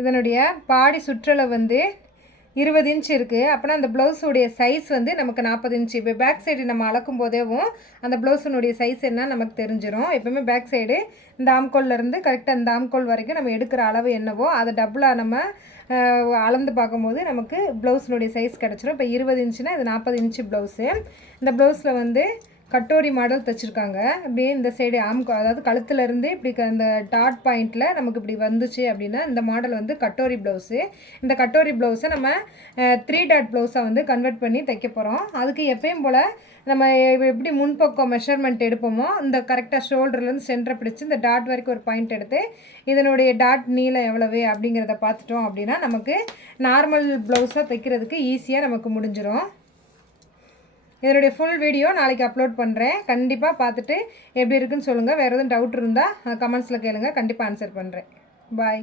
இதனுடைய பாடி சுற்றளவு வந்து 20 இன்ச் இருக்குது. அப்போனா அந்த ப்ளவுஸுடைய சைஸ் வந்து நமக்கு 40 இன்ச்சு. இப்போ பேக் சைடு நம்ம அளக்கும் போதேவும் அந்த ப்ளவுஸினுடைய சைஸ் என்ன நமக்கு தெரிஞ்சிடும். எப்போவுமே பேக் சைடு இந்த ஆம்கோல்லேருந்து கரெக்டாக இந்த ஆம்கோல் வரைக்கும் நம்ம எடுக்கிற அளவு என்னவோ அதை டபுளாக நம்ம அளந்து பார்க்கும்போது நமக்கு ப்ளவுஸினுடைய சைஸ் கிடச்சிரும். இப்போ 20 இன்ச்சுனா இது 40 இன்ச்சு ப்ளவுஸு. இந்த ப்ளவுஸில் வந்து கட்டோரி மாடல் தைச்சிருக்காங்க. அப்படியே இந்த சைடு அதாவது கழுத்துலேருந்து இப்படி அந்த டாட் பாயிண்டில் நமக்கு இப்படி வந்துச்சு அப்படின்னா இந்த மாடல் வந்து கட்டோரி ப்ளவுஸு. இந்த கட்டோரி ப்ளவுஸை நம்ம 3 டாட் ப்ளவுஸை வந்து கன்வெர்ட் பண்ணி தைக்க போகிறோம். அதுக்கு எப்பயும் போல் நம்ம எப்படி முன்பக்கம் மெஷர்மெண்ட் எடுப்போமோ இந்த கரெக்டாக ஷோல்டர்லேருந்து சென்டரை பிடிச்சி இந்த டாட் வரைக்கும் ஒரு பாயிண்ட் எடுத்து இதனுடைய டாட் நீளம் எவ்வளவு அப்படிங்கிறத பார்த்துட்டோம் அப்படின்னா நமக்கு நார்மல் ப்ளவுஸாக தைக்கிறதுக்கு ஈஸியாக நமக்கு முடிஞ்சிடும். இதனுடைய ஃபுல் வீடியோ நாளைக்கு அப்லோட் பண்ணுறேன். கண்டிப்பாக பார்த்துட்டு எப்படி இருக்குன்னு சொல்லுங்கள். வேறு எதுவும் டவுட் இருந்தால் கமெண்ட்ஸில் கேளுங்கள், கண்டிப்பாக ஆன்சர் பண்ணுறேன். பாய்.